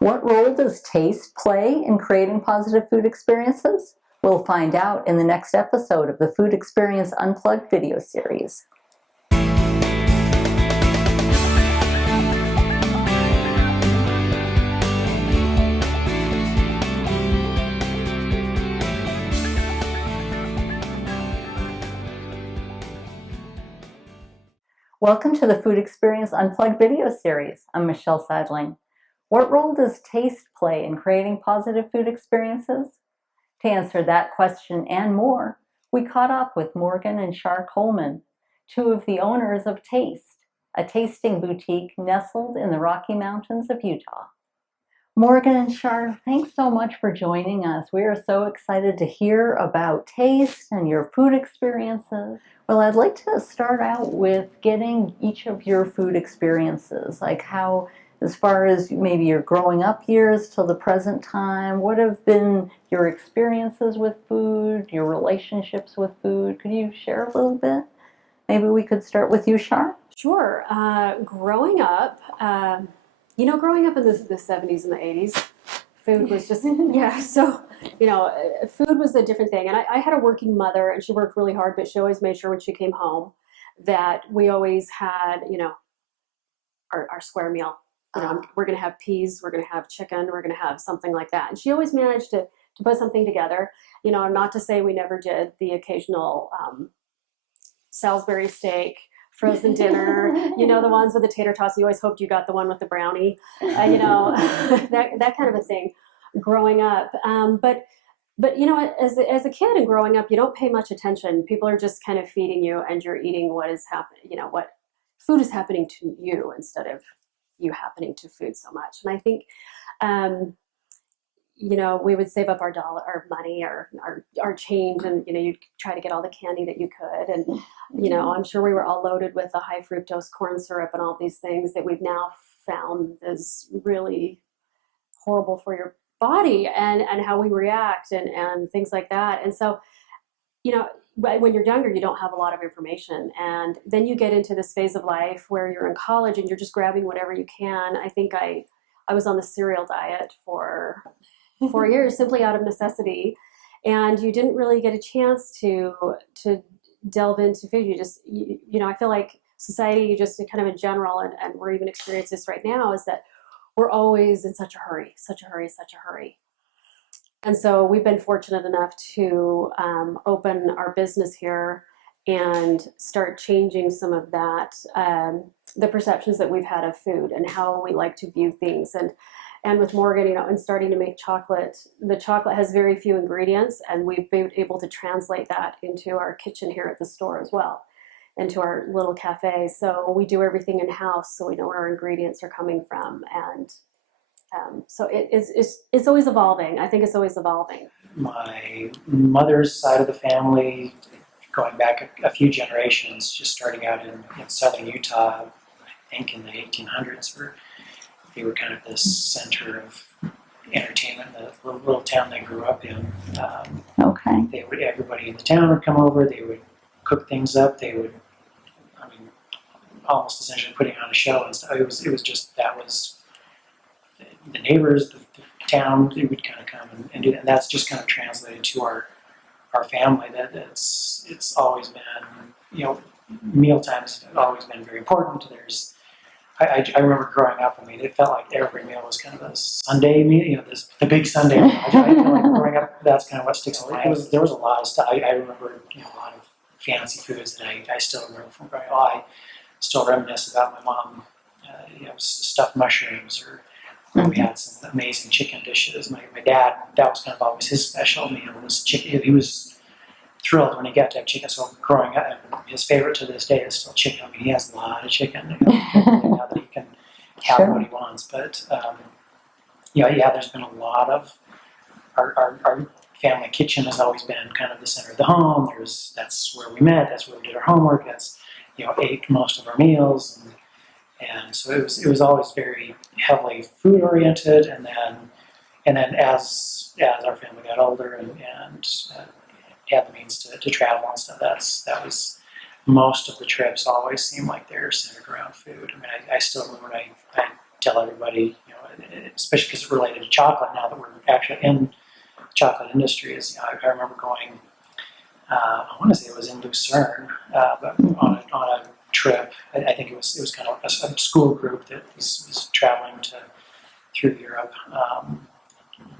What role does taste play in creating positive food experiences? We'll find out in the next episode of the Food Experience Unplugged video series. Welcome to the Food Experience Unplugged video series. I'm Michelle Sadling. What role does taste play in creating positive food experiences? To answer that question and more, we caught up with Morgan and Char Coleman, two of the owners of Taste, a tasting boutique nestled in the Rocky Mountains of Utah. Morgan and Char, thanks so much for joining us. We are so excited to hear about Taste and your food experiences. Well, I'd like to start out with getting each of your food experiences, like how, as far as maybe your growing up years till the present time, what have been your experiences with food, your relationships with food? Could you share a little bit? Maybe we could start with you, Char? Sure. Growing up in the 70s and the 80s, food was just, food was a different thing. And I had a working mother, and she worked really hard, but she always made sure when she came home that we always had, our square meal. We're going to have peas, we're going to have chicken, we're going to have something like that. And she always managed to put something together, not to say we never did the occasional Salisbury steak, frozen dinner, the ones with the tater tots. You always hoped you got the one with the brownie, that kind of a thing growing up. But as a kid and growing up, you don't pay much attention. People are just kind of feeding you, and you're eating what is happening, what food is happening to you instead of you happening to food so much. And I think, we would save up our money, our change, and you'd try to get all the candy that you could. And I'm sure we were all loaded with the high fructose corn syrup and all these things that we've now found is really horrible for your body and how we react and things like that. And so, when you're younger, you don't have a lot of information, and then you get into this phase of life where you're in college and you're just grabbing whatever you can. I think I was on the cereal diet for 4 years simply out of necessity, and you didn't really get a chance to delve into food. You just, I feel like society, just kind of in general, and we're even experiencing this right now, is that we're always in such a hurry. And so we've been fortunate enough to open our business here and start changing some of that, the perceptions that we've had of food and how we like to view things. And with Morgan, and starting to make chocolate, the chocolate has very few ingredients, and we've been able to translate that into our kitchen here at the store as well, into our little cafe. So we do everything in-house, so we know where our ingredients are coming from. And so it's always evolving. I think it's always evolving. My mother's side of the family, going back a few generations, just starting out in southern Utah, I think in the 1800s, they were kind of the center of entertainment, the little town they grew up in. Everybody in the town would come over, they would cook things up, they would, almost essentially putting on a show and stuff. It was that was the neighbors, the town, they would kind of come and do that. And that's just kind of translated to our family. It's always been, meal times have always been very important. I remember growing up, it felt like every meal was kind of a Sunday meal, the big Sunday meal. I feel like growing up, that's kind of what sticks in my head. There was a lot of stuff. I remember, a lot of fancy foods that I still remember from growing up. I still reminisce about my mom, stuffed mushrooms, or we had some amazing chicken dishes. My dad, that was kind of always his special meal, was chicken. He was thrilled when he got to have chicken. So growing up, his favorite to this day is still chicken. He has a lot of chicken now that he can have what he wants. But there's been a lot of our family kitchen has always been kind of the center of the home. That's where we met. That's where we did our homework. That's ate most of our meals, and so it was always very heavily food oriented. And then as our family got older and had the means to travel and stuff, that was most of the trips always seemed like they're centered around food. I still remember I tell everybody, especially because it's related to chocolate now that we're actually in the chocolate industry. I remember going, I want to say it was in Lucerne, but on a trip. I think it was kind of a school group that was traveling through Europe,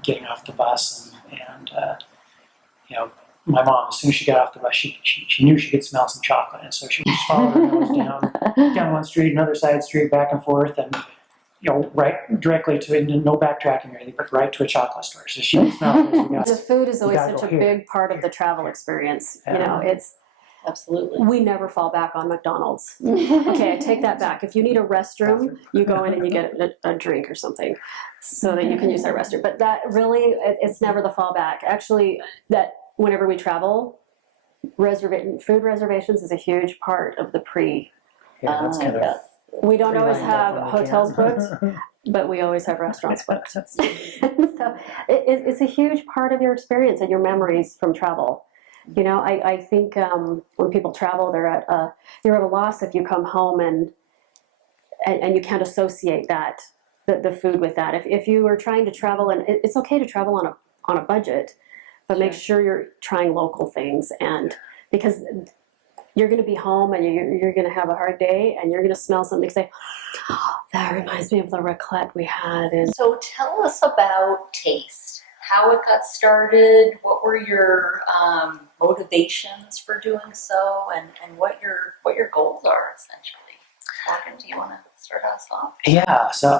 getting off the bus, and my mom, as soon as she got off the bus, she knew she could smell some chocolate, and so she just followed her nose down one street, another side street, back and forth, and right directly to no backtracking or anything, but right to a chocolate store. So she could smell it. The food is always gotta such go a here. big part of the travel experience. Yeah. It's Absolutely. we never fall back on McDonald's. Okay, I take that back. If you need a restroom, you go in and you get a drink or something so that you can use that restroom. But that really, it's never the fallback. Actually, that whenever we travel, food reservations is a huge part of the pre. Yeah, that's kind of Yes. We don't always lined up have when we hotels can. booked, but we always have restaurants booked. So it's a huge part of your experience and your memories from travel. I think when people travel, you're at a loss if you come home and you can't associate the food with that. If you are trying to travel, and it's okay to travel on a budget, but make sure you're trying local things, and because you're going to be home and you're going to have a hard day and you're going to smell something and say, oh, that reminds me of the raclette we had. And So tell us about taste, how it got started, what were your motivations for doing so, and what your goals are essentially. Morgan, do you want to start us off? Yeah, so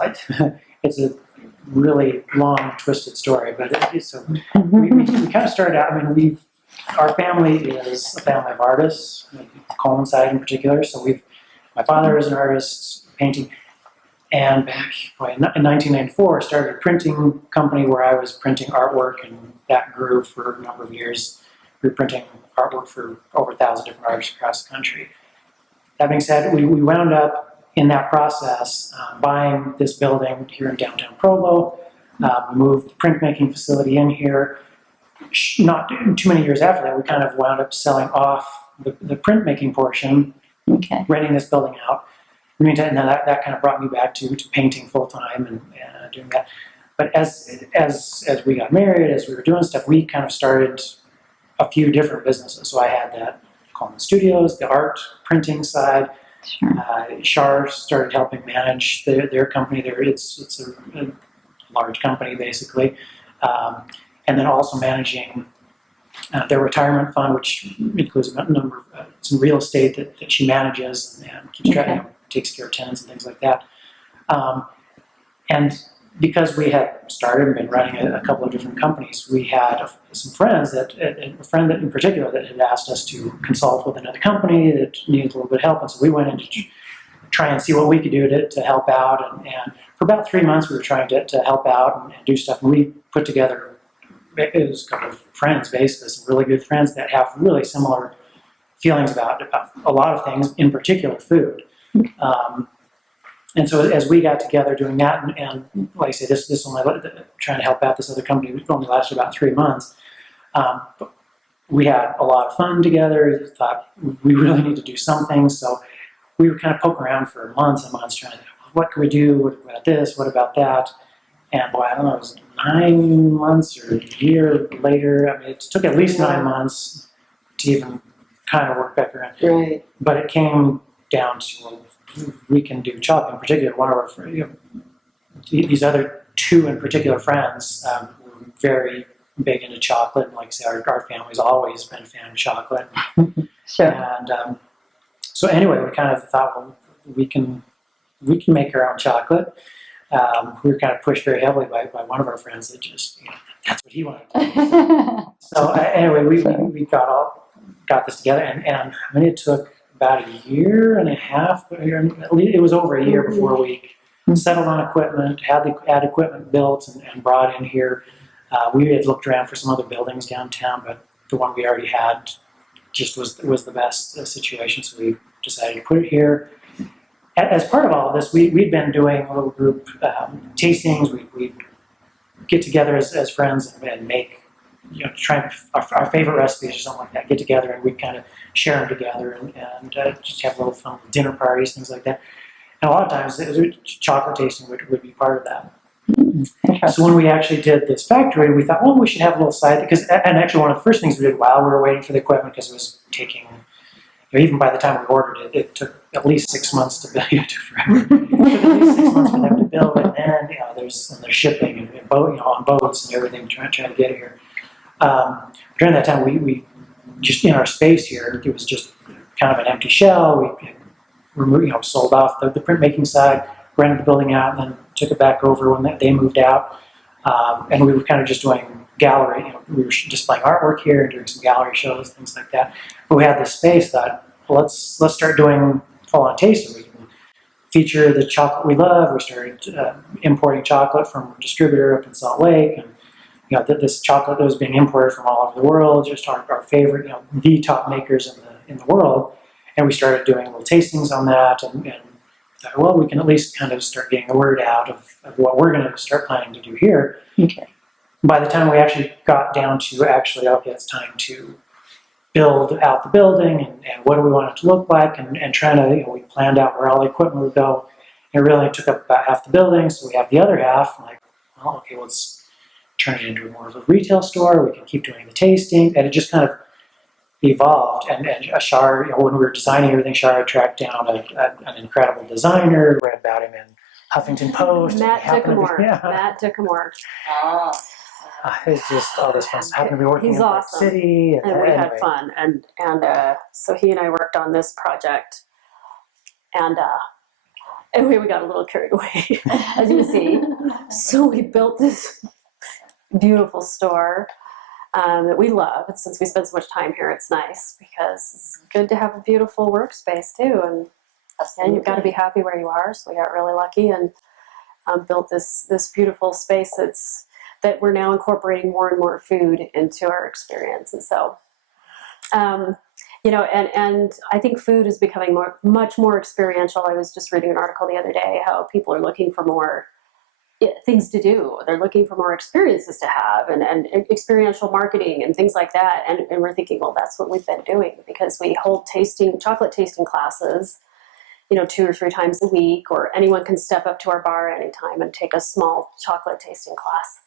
it's a really long, twisted story, but we kind of started out. I mean, our family is a family of artists, Coleman side in particular. So my father is an artist, painting, and back in 1994, started a printing company where I was printing artwork, and that grew for a number of years. We were printing artwork for over 1,000 different artists across the country. That being said, we wound up in that process buying this building here in downtown Provo. We moved the printmaking facility in here. Not too many years after that, we kind of wound up selling off the printmaking portion, renting this building out. In the meantime, and that kind of brought me back to painting full time and doing that. But as we got married, as we were doing stuff, we kind of started a few different businesses. So I had that Coleman Studios, the art printing side. Sure. Char started helping manage their company. It's a large company basically. And then also managing their retirement fund, which includes a number of some real estate that she manages and keeps track, takes care of tenants and things like that. And because we had started and been running a couple of different companies, we had some friends a friend that in particular that had asked us to consult with another company that needed a little bit of help, and so we went in to try and see what we could do to help out. And for about 3 months, we were trying to help out and do stuff. And we put together. It was a couple of friends, basically, some really good friends that have really similar feelings about a lot of things, in particular food. And so as we got together doing that, and like I say, this only trying to help out this other company, it only lasted about 3 months. But we had a lot of fun together. Thought we really need to do something, so we were kind of poking around for months and months, trying to what can we do? What about this? What about that? And boy, I don't know, it was 9 months or a year later. I mean, it took at least 9 months to even kind of work back around. Right. But it came down to, well, we can do chocolate. In particular, one of our these other two in particular friends were very big into chocolate. And like I said, our family's always been a fan of chocolate. Sure. And so anyway, we kind of thought, well, we can make our own chocolate. We were kind of pushed very heavily by one of our friends that just, that's what he wanted to do. So anyway, we got this together, and I mean, it took about a year and a half. It was over a year before we settled on equipment, had equipment built and brought in here. We had looked around for some other buildings downtown, but the one we already had just was the best situation, so we decided to put it here. As part of all of this, we'd been doing a little group tastings. We'd get together as friends and make, try our favorite recipes or something like that, get together, and we'd kind of share them together and just have a little fun, dinner parties, things like that. And a lot of times, chocolate tasting would be part of that. So Interesting. when we actually did this factory, we thought, well, we should have a little side, and actually one of the first things we did while we were waiting for the equipment, because it was taking, even by the time we ordered it, it took at least 6 months to build. It took forever. It took at least 6 months for them to build it, and then there's shipping and boat, on boats and everything, trying to get it here. During that time, we just in our space here, it was just kind of an empty shell. We removed, sold off the printmaking side, rented the building out, and then took it back over when they moved out. And we were kind of just doing gallery, we were displaying artwork here and doing some gallery shows, things like that. But we had this space, thought, well, let's start doing full-on tasting. We can feature the chocolate we love. We started importing chocolate from a distributor up in Salt Lake, and this chocolate that was being imported from all over the world, just our favorite, the top makers in the world. And we started doing little tastings on that, and thought, well, we can at least kind of start getting the word out of what we're going to start planning to do here. Okay. By the time we actually got down to okay, it's time to build out the building, and what do we want it to look like, and trying to, we planned out where all the equipment would go. It really took up about half the building, so we have the other half. I'm like, well, okay, let's turn it into more of a retail store. We can keep doing the tasting, and it just kind of evolved. And Char, when we were designing everything, Char had tracked down an incredible designer. Read about him in Huffington Post. Matt Dickamore. Yeah. Matt Dickamore. Oh. It's just all this fun. Happened to be working He's in Park awesome. City, And we anyway. had fun, and so he and I worked on this project, and we got a little carried away, as you can see. So we built this beautiful store that we love, and since we spend so much time here, it's nice because it's good to have a beautiful workspace too, and you've got to be happy where you are. So we got really lucky and built this beautiful space that we're now incorporating more and more food into our experience. And so, and I think food is becoming much more experiential. I was just reading an article the other day how people are looking for more things to do. They're looking for more experiences to have, and experiential marketing and things like that. And we're thinking, well, that's what we've been doing, because we hold chocolate tasting classes, 2 or 3 times a week, or anyone can step up to our bar anytime and take a small chocolate tasting class.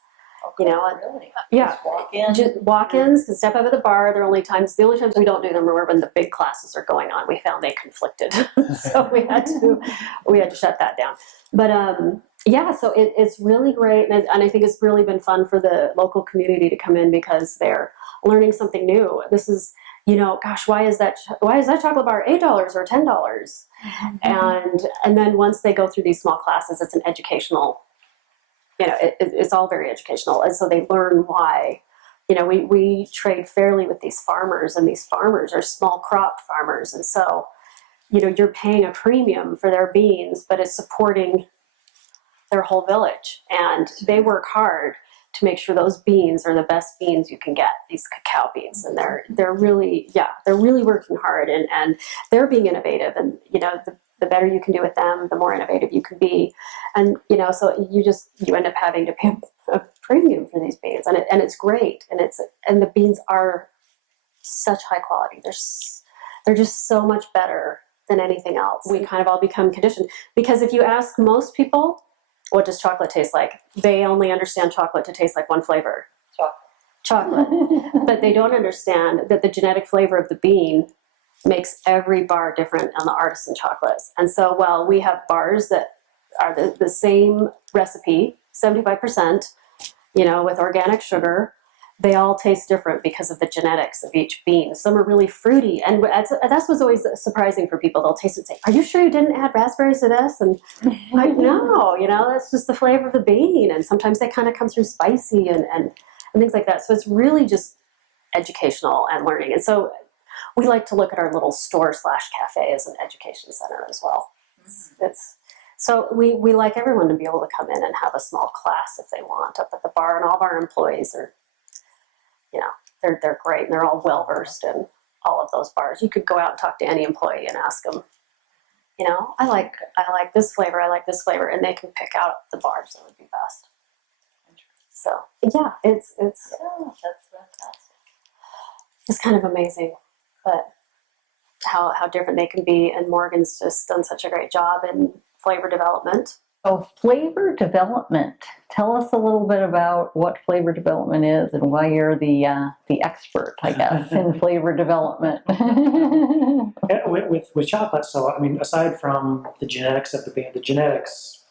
Really? Yeah, Just walk in. just walk-ins can step up at the bar. The only times we don't do them are when the big classes are going on. We found they conflicted, so we had to shut that down. But so it's really great, and I think it's really been fun for the local community to come in, because they're learning something new. This is, gosh, why is that chocolate bar $8 or $10? Mm-hmm. And then once they go through these small classes, it's an educational. It's all very educational, and so they learn why. We trade fairly with these farmers, and these farmers are small crop farmers, and so you're paying a premium for their beans, but it's supporting their whole village, and they work hard to make sure those beans are the best beans you can get, these cacao beans, and they're really working hard, and they're being innovative, and the better you can do with them, the more innovative you can be. And so you end up having to pay a premium for these beans, and it's great, and the beans are such high quality. They're just so much better than anything else. We kind of all become conditioned, because if you ask most people, what does chocolate taste like? They only understand chocolate to taste like one flavor. Chocolate. But they don't understand that the genetic flavor of the bean makes every bar different on the artisan chocolates. And so while we have bars that are the same recipe, 75%, with organic sugar, they all taste different because of the genetics of each bean. Some are really fruity, and that's what's always surprising for people. They'll taste it and say, "Are you sure you didn't add raspberries to this?" And I'm like, no, that's just the flavor of the bean. And sometimes they kind of come through spicy and things like that. So it's really just educational and learning. And so we like to look at our little store/cafe as an education center as well. So we like everyone to be able to come in and have a small class if they want up at the bar, and all of our employees are, they're great, and they're all well versed in all of those bars. You could go out and talk to any employee and ask them, I like this flavor, and they can pick out the bars that would be best. So yeah, it's that's fantastic. It's kind of amazing, but how different they can be. And Morgan's just done such a great job in flavor development, So flavor development. Tell us a little bit about what flavor development is and why you're the expert, I guess, in flavor development. Yeah, with chocolate, so I mean, aside from the genetics of the bean, the genetics,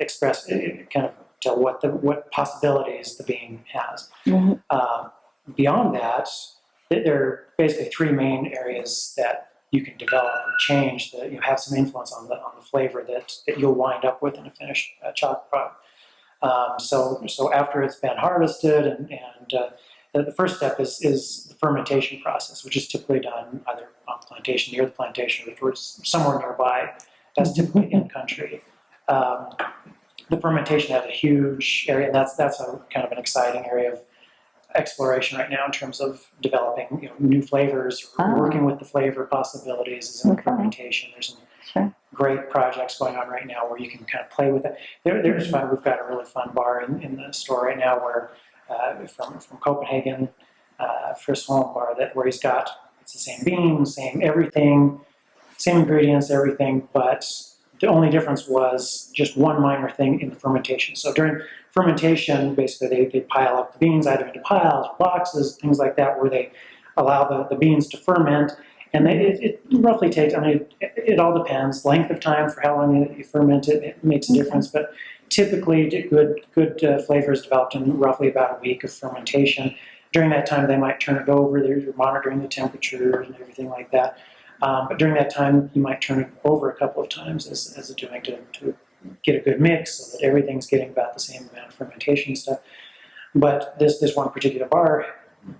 express kind of tell what possibilities the bean has. Mhm. Beyond that, there are basically three main areas that you can develop or change that have some influence on the flavor that you'll wind up with in a finished chocolate product. So after it's been harvested, and the first step is the fermentation process, which is typically done either on the plantation, near the plantation, or somewhere nearby. That's typically in country. The fermentation has a huge area, and that's a kind of an exciting area of exploration right now in terms of developing new flavors, working with the flavor possibilities is in fermentation. There's some great projects going on right now where you can kind of play with it. There's fun. We've got a really fun bar in the store right now where from Copenhagen, Fris Holm bar where he's got it's the same beans, same everything, same ingredients, everything, but the only difference was just one minor thing in the fermentation. So during fermentation, basically they pile up the beans either into piles, boxes, things like that, where they allow the beans to ferment. And it roughly takes, I mean, it all depends, length of time for how long you ferment it, it makes a difference. But typically good flavor is developed in roughly about a week of fermentation. During that time, they might turn it over, they're monitoring the temperature and everything like that. But during that time, you might turn it over a couple of times as a doing to get a good mix so that everything's getting about the same amount of fermentation stuff. But this one particular bar,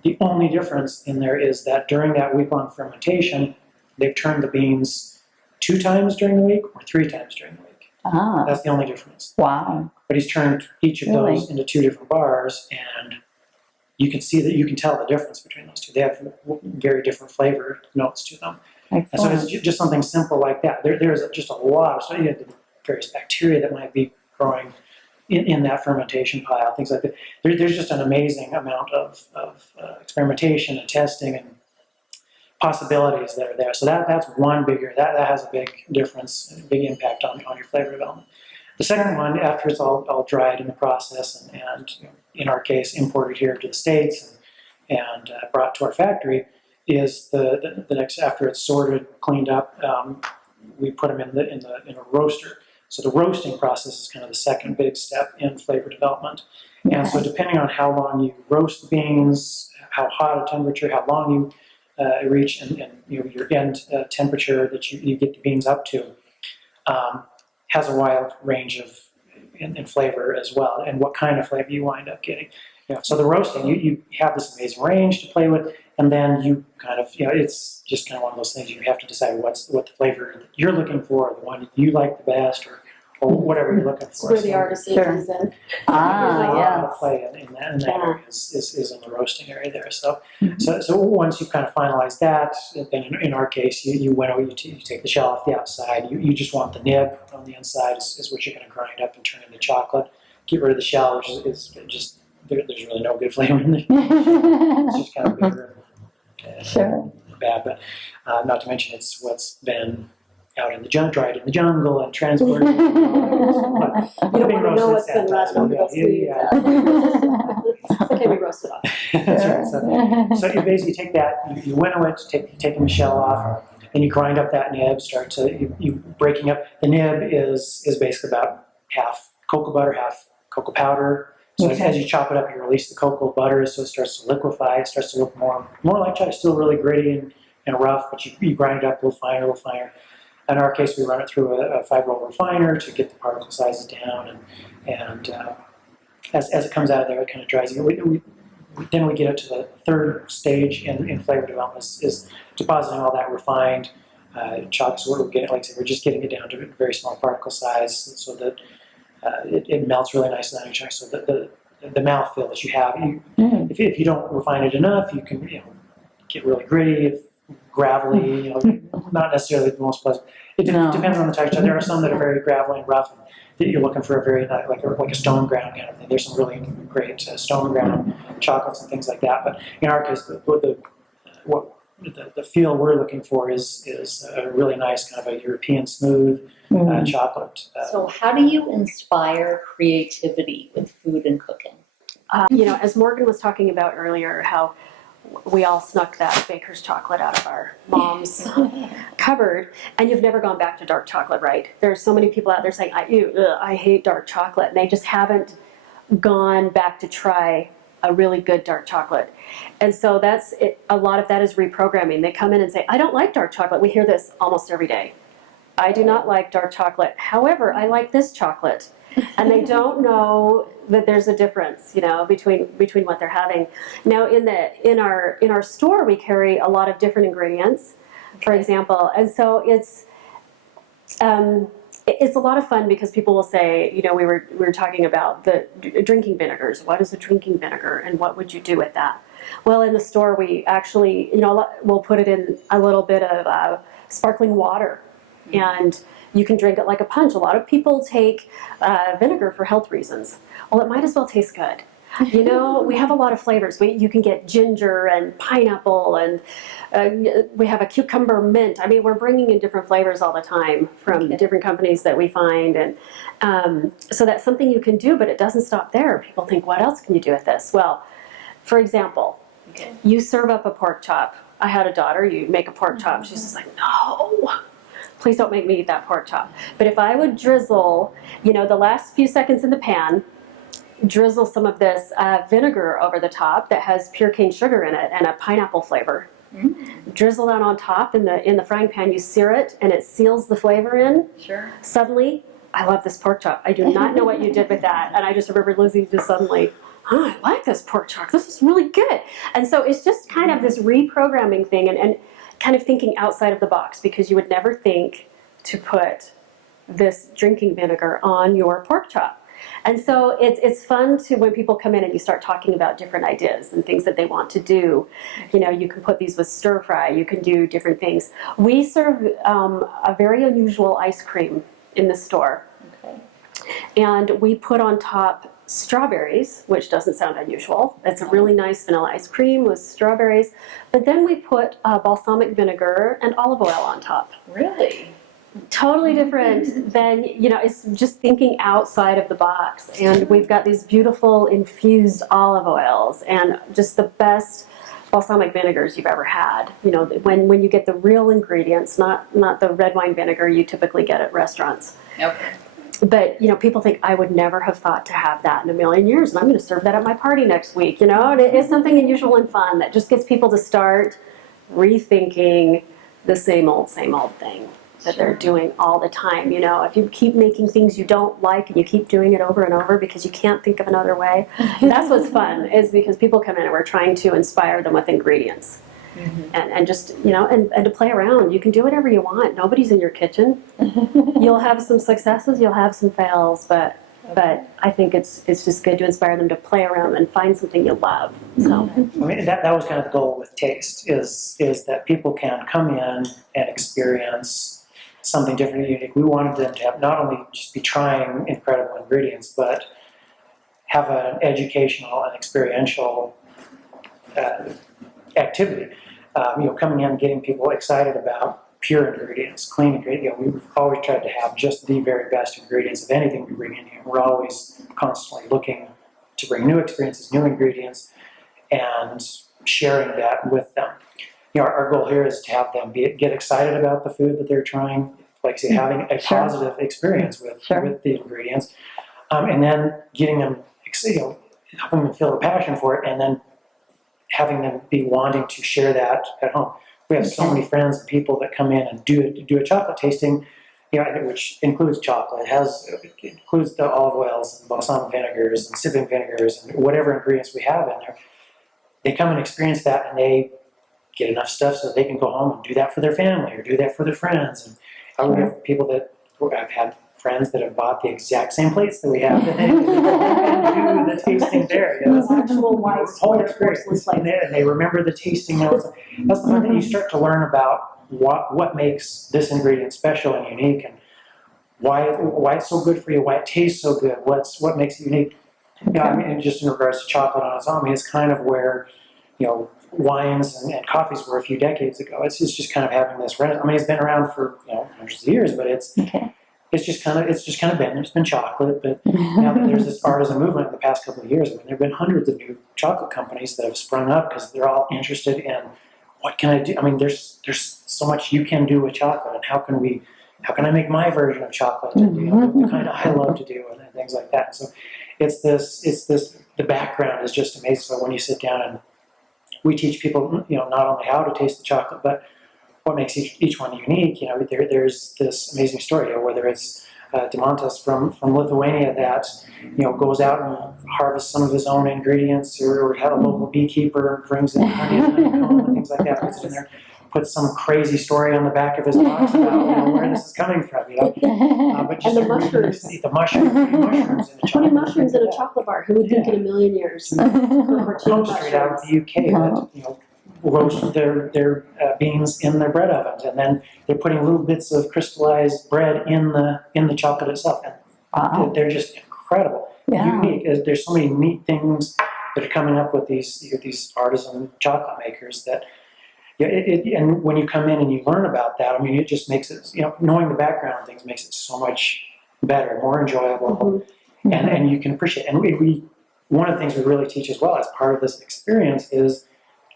the only difference in there is that during that week-long fermentation, they've turned the beans 2 times during the week or 3 times during the week. That's the only difference. Wow. But he's turned each of those into 2 different bars, and you can see that you can tell the difference between those two. They have very different flavor notes to them. And so it's just something simple like that. There's just a lot of, so you have the various bacteria that might be growing in that fermentation pile, things like that. There's just an amazing amount of experimentation and testing and possibilities that are there. So that's one bigger, that has a big difference, a big impact on your flavor development. The second one, after it's all dried in the process and in our case, imported here to the States and brought to our factory, is the next, after it's sorted, cleaned up, we put them in a roaster. So the roasting process is kind of the second big step in flavor development. And so depending on how long you roast the beans, how hot a temperature, how long you reach, and your end temperature that you get the beans up to, has a wide range of in flavor as well, and what kind of flavor you wind up getting. So the roasting, you have this amazing range to play with, and then you kind of, it's just kind of one of those things you have to decide what the flavor that you're looking for, or the one you like the best, or whatever you're looking for. It's where the artist comes in. The play in that area is in the roasting area there. So once you've kind of finalized that, then in our case, you take the shell off the outside. You just want the nib on the inside is what you're going to grind up and turn into chocolate. Get rid of the shell, which is just there's really no good flavor in there. It's just kind of bitter and bad. But not to mention it's what's been out in the dried in the jungle and transported. You don't want to know what's been left on those leaves. It's okay, we roast it off. That's right. So you basically take that, you winnow it, taking the shell off, and you grind up that nib. You breaking up. The nib is basically about half cocoa butter, half cocoa powder. So as you chop it up, you release the cocoa butter, so it starts to liquefy. It starts to look more like chocolate, still really gritty and rough, but you grind it up a little finer. In our case, we run it through a 5-roll refiner to get the particle sizes down, and as it comes out of there, it kind of dries. Then we get up to the third stage in flavor development is depositing all that refined chocolate. So we're getting, like I said, we're just getting it down to a very small particle size, so that it melts really nicely on your chocolate. So that the mouthfeel that you have, if you don't refine it enough, you can get really gritty, gravelly, not necessarily the most pleasant. It depends on the texture. There are some that are very gravelly and rough, and that you're looking for a very like a stone ground kind of thing. There's some really great stone ground chocolates and things like that. But in our case, what the feel we're looking for is a really nice kind of a European smooth chocolate. So how do you inspire creativity with food and cooking? As Morgan was talking about earlier, how we all snuck that baker's chocolate out of our mom's cupboard, and you've never gone back to dark chocolate, right? There's so many people out there saying, I hate dark chocolate, and they just haven't gone back to try a really good dark chocolate. And so that's it. A lot of that is reprogramming. They come in and say, I don't like dark chocolate. We hear this almost every day. I do not like dark chocolate. However, I like this chocolate. And they don't know that there's a difference, between what they're having. Now, in our store, we carry a lot of different ingredients, for example, and so it's a lot of fun because people will say, we were talking about the drinking vinegars. What is a drinking vinegar, and what would you do with that? Well, in the store, we actually, we'll put it in a little bit of sparkling water, and you can drink it like a punch. A lot of people take vinegar for health reasons. Well, it might as well taste good. We have a lot of flavors. You can get ginger and pineapple, and we have a cucumber mint. I mean, we're bringing in different flavors all the time from different companies that we find. And so that's something you can do, but it doesn't stop there. People think, what else can you do with this? Well, for example, you serve up a pork chop. I had a daughter, you make a pork chop. She's just like, no. Please don't make me eat that pork chop. But if I would drizzle, the last few seconds in the pan, drizzle some of this vinegar over the top that has pure cane sugar in it and a pineapple flavor. Drizzle that on top in the frying pan. You sear it, and it seals the flavor in. Sure. Suddenly, I love this pork chop. I do not know what you did with that. And I just remember Lizzie just suddenly, I like this pork chop. This is really good. And so it's just kind of this reprogramming thing and kind of thinking outside of the box, because you would never think to put this drinking vinegar on your pork chop. And so it's fun to, when people come in and you start talking about different ideas and things that they want to do, you can put these with stir fry, you can do different things. We serve a very unusual ice cream in the store. Okay. And we put on top strawberries, which doesn't sound unusual. It's a really nice vanilla ice cream with strawberries. But then we put balsamic vinegar and olive oil on top. Really? Totally different than, it's just thinking outside of the box. And we've got these beautiful infused olive oils and just the best balsamic vinegars you've ever had. When you get the real ingredients, not the red wine vinegar you typically get at restaurants. Okay. But, people think, I would never have thought to have that in a million years, and I'm going to serve that at my party next week. It is something unusual and fun that just gets people to start rethinking the same old thing that they're doing all the time. If you keep making things you don't like and you keep doing it over and over because you can't think of another way, that's what's fun, is because people come in and we're trying to inspire them with ingredients. And just, and to play around. You can do whatever you want. Nobody's in your kitchen. You'll have some successes, you'll have some fails, but I think it's just good to inspire them to play around and find something you love. So that was kind of the goal with taste, is that people can come in and experience something different and unique. We wanted them to have not only just be trying incredible ingredients, but have an educational and experiential activity. Coming in and getting people excited about pure ingredients, clean ingredients. We've always tried to have just the very best ingredients of anything we bring in here. We're always constantly looking to bring new experiences, new ingredients, and sharing that with them. Our goal here is to have them get excited about the food that they're trying, like say, having a positive experience with the ingredients, and then getting them, helping them feel a passion for it, and then having them be wanting to share that at home. We have so many friends and people that come in and do a chocolate tasting, which includes chocolate. It includes the olive oils and balsamic vinegars and sipping vinegars and whatever ingredients we have in there. They come and experience that, and they get enough stuff so that they can go home and do that for their family or do that for their friends. And we have people I've had friends that have bought the exact same plates that we have, and they do the tasting there. actual white whole experience, and they remember the tasting notes. That's the fun thing. You start to learn about what makes this ingredient special and unique, and why it's so good for you, why it tastes so good, what makes it unique. Just in regards to chocolate on its own, it's kind of where wines and coffees were a few decades ago. It's just kind of having this renaissance. I mean, it's been around for hundreds of years, but it's just kind of been. There's been chocolate, but now that there's this artisan movement in the past couple of years, I mean, there've been hundreds of new chocolate companies that have sprung up because they're all interested in what can I do. I mean, there's so much you can do with chocolate, and how can I make my version of chocolate to do the kind of I love to do and things like that. So it's this. The background is just amazing. So when you sit down and we teach people, not only how to taste the chocolate, but what makes each one unique. There's this amazing story. Whether it's Demontas from Lithuania that goes out and harvests some of his own ingredients, or had a local beekeeper brings in honey and honeycomb and things like that, puts it in there, puts some crazy story on the back of his box about where this is coming from. But just And the mushrooms. the mushrooms in the 20 chocolate. mushrooms in a chocolate bar. Who would think in a million years? Come straight out of the UK that roast their beans in their bread ovens, and then they're putting little bits of crystallized bread in the chocolate itself. And they're just incredible, unique. There's so many neat things that are coming up with these artisan chocolate makers that. And when you come in and you learn about that, I mean, it just makes it, knowing the background of things makes it so much better, more enjoyable, and you can appreciate it. And one of the things we really teach as well as part of this experience is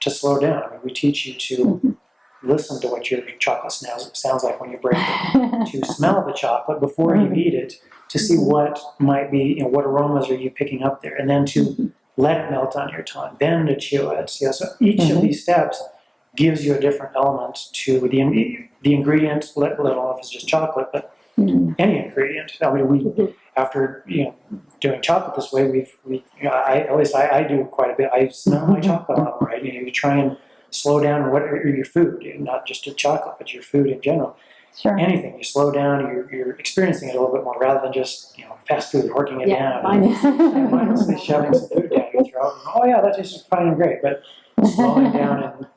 to slow down. I mean, we teach you to listen to what your chocolate sounds like when you break it, to smell the chocolate before you eat it, to see what might be, what aromas are you picking up there, and then to let it melt on your tongue, then to chew it. So each of these steps gives you a different element to the ingredient, let alone if it's just chocolate, but any ingredient. I mean, after doing chocolate this way, at least I do quite a bit. I smell my chocolate a lot, right? You try and slow down your food, not just the chocolate, but your food in general. Sure. Anything, you slow down, you're experiencing it a little bit more rather than just fast food, working it down. Mindlessly shoving some food down your throat. And, oh yeah, that tastes fine and great, but slowing down and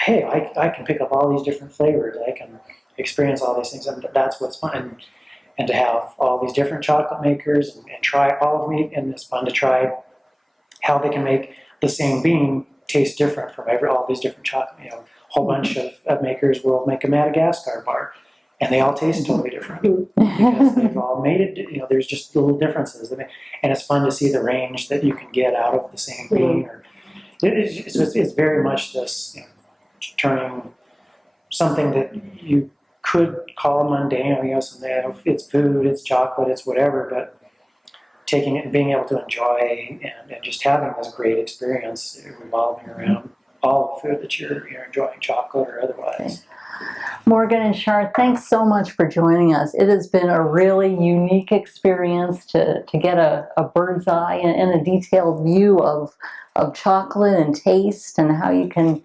hey, I can pick up all these different flavors. I can experience all these things, and that's what's fun. And to have all these different chocolate makers and try all of them, and it's fun to try how they can make the same bean taste different from all these different chocolate. A whole bunch of makers will make a Madagascar bar, and they all taste totally different because they've all made it. There's just little differences, and it's fun to see the range that you can get out of the same bean. It's very much this. Turning something that you could call mundane, it's food, it's chocolate, it's whatever, but taking it and being able to enjoy and just having this great experience revolving around all the food that you're enjoying, chocolate or otherwise. Morgan and Char, thanks so much for joining us. It has been a really unique experience to get a bird's eye and a detailed view of chocolate and taste and how you can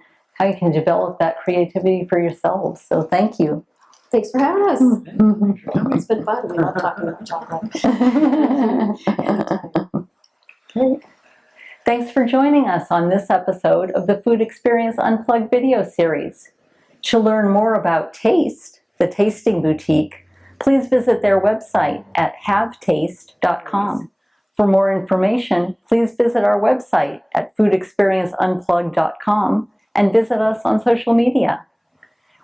develop that creativity for yourselves. So thank you. Thanks for having us. It's been fun. We love talking about chocolate. Great. Thanks for joining us on this episode of the Food Experience Unplugged video series. To learn more about Taste, the tasting boutique, please visit their website at havetaste.com. For more information, please visit our website at foodexperienceunplugged.com and visit us on social media.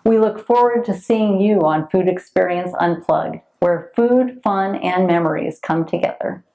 We look forward to seeing you on Food Experience Unplugged, where food, fun, and memories come together.